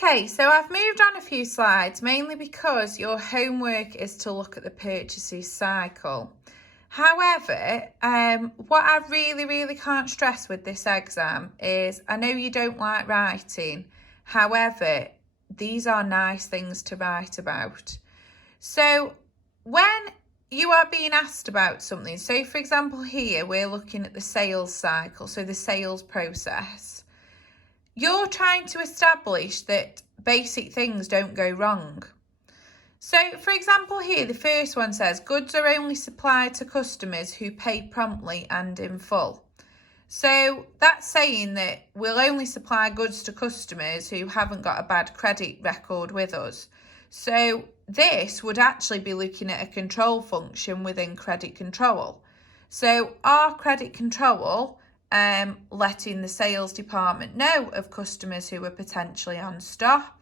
Okay, so I've moved on a few slides, mainly because your homework is to look at the purchases cycle. However, what I really can't stress with this exam is, I know you don't like writing, however, these are nice things to write about. So when you are being asked about something, so for example here, we're looking at the sales cycle, so the sales process. You're trying to establish that basic things don't go wrong. So, for example here, the first one says, goods are only supplied to customers who pay promptly and in full. So that's saying that we'll only supply goods to customers who haven't got a bad credit record with us. So this would actually be looking at a control function within credit control. So our credit control letting the sales department know of customers who are potentially on stop,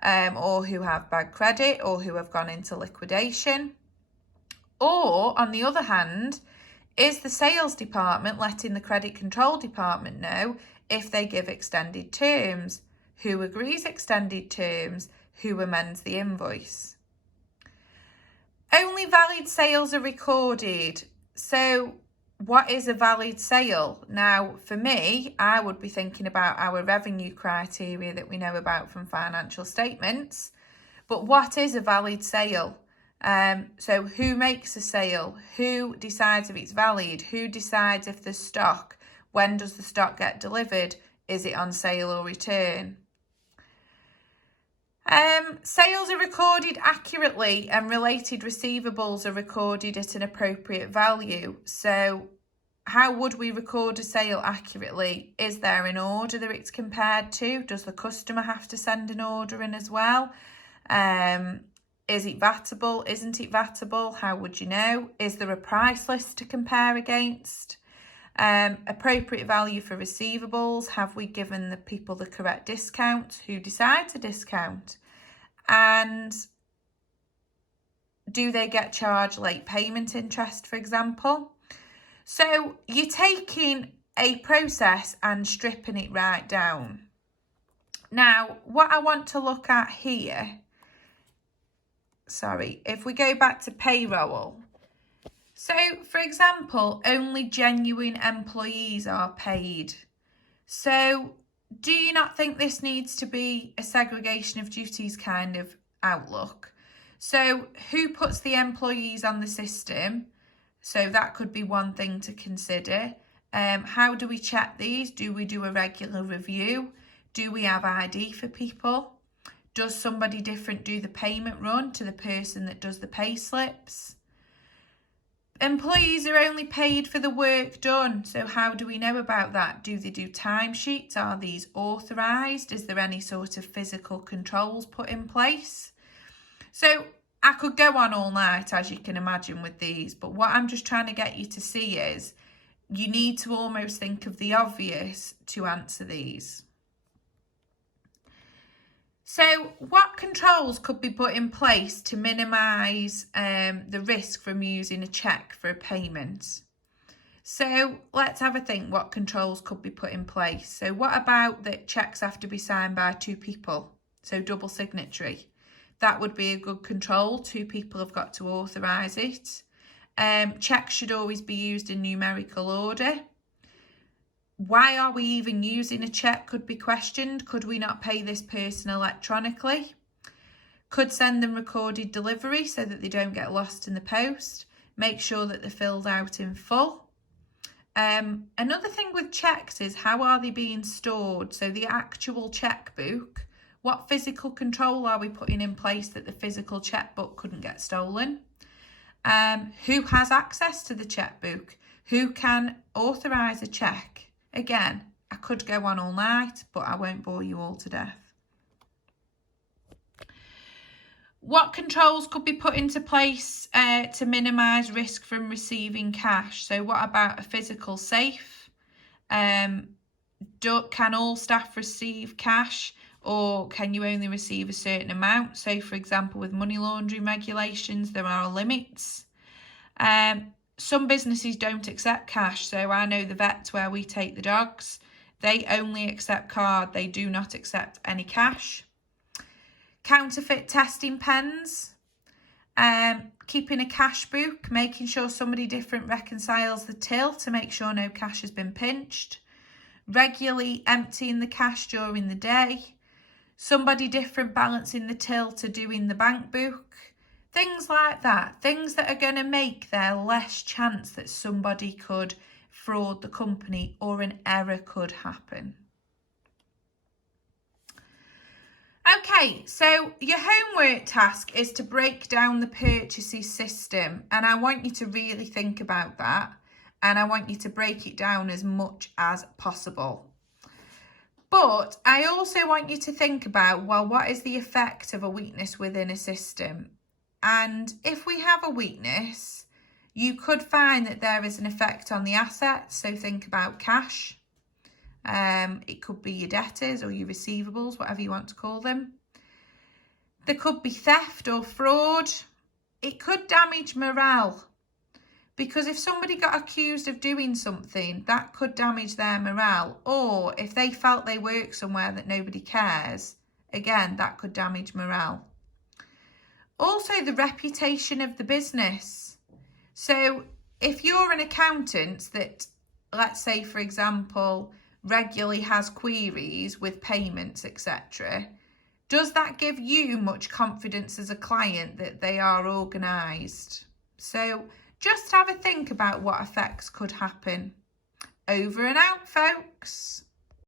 or who have bad credit, or who have gone into liquidation. Or, on the other hand, is the sales department letting the credit control department know if they give extended terms, who agrees extended terms, who amends the invoice. Only valid sales are recorded. So what is a valid sale? Now, for me, I would be thinking about our revenue criteria that we know about from financial statements. But what is a valid sale? So who makes a sale? Who decides if it's valid? Who decides if there's stock? When does the stock get delivered? Is it on sale or return? Sales are recorded accurately and related receivables are recorded at an appropriate value. So how would we record a sale accurately? Is there an order that it's compared to? Does the customer have to send an order in as well? Is it VATable? Isn't it VATable? How would you know? Is there a price list to compare against? Appropriate value for receivables. Have we given the people the correct discount? Who decides a discount? And do they get charged late payment interest, for example? So you're taking a process and stripping it right down. Now, what I want to look at here, if we go back to payroll. So, for example, only genuine employees are paid. So, do you not think this needs to be a segregation of duties kind of outlook? So, who puts the employees on the system? So, that could be one thing to consider. How do we check these? Do we do a regular review? Do we have ID for people? Does somebody different do the payment run to the person that does the pay slips? Employees are only paid for the work done. So how do we know about that? Do they do timesheets? Are these authorised? Is there any sort of physical controls put in place? So I could go on all night, as you can imagine, with these. But what I'm just trying to get you to see is you need to almost think of the obvious to answer these. So what controls could be put in place to minimise the risk from using a cheque for a payment? So let's have a think what controls could be put in place. So what about that cheques have to be signed by two people? So double signatory. That would be a good control. Two people have got to authorise it. Cheques should always be used in numerical order. Why are we even using a cheque could be questioned. Could we not pay this person electronically? Could send them recorded delivery so that they don't get lost in the post. Make sure that they're filled out in full. Another thing with cheques is how are they being stored? So the actual chequebook, what physical control are we putting in place that the physical chequebook couldn't get stolen? Who has access to the chequebook? Who can authorise a cheque? Again, I could go on all night, but I won't bore you all to death. What controls could be put into place to minimise risk from receiving cash? So what about a physical safe? Can all staff receive cash, or can you only receive a certain amount? So for example, with money laundering regulations, there are limits. Some businesses don't accept cash. So I know the vets where we take the dogs, they only accept card. They do not accept any cash. Counterfeit testing pens. Keeping a cash book, making sure somebody different reconciles the till to make sure no cash has been pinched. Regularly emptying the cash during the day. Somebody different balancing the till to doing the bank book. Things like that. Things that are going to make there less chance that somebody could fraud the company or an error could happen. Okay, so your homework task is to break down the purchases system, and I want you to really think about that, and I want you to break it down as much as possible. But I also want you to think about, well, what is the effect of a weakness within a system? And if we have a weakness, you could find that there is an effect on the assets, so think about cash. It could be your debtors or your receivables, whatever you want to call them. There could be theft or fraud. It could damage morale, because if somebody got accused of doing something, that could damage their morale. Or if they felt they work somewhere that nobody cares, again, that could damage morale. Also, the reputation of the business. So if you're an accountant that, let's say, for example, regularly has queries with payments, etc., does that give you much confidence as a client that they are organised? So just have a think about what effects could happen. Over and out, folks.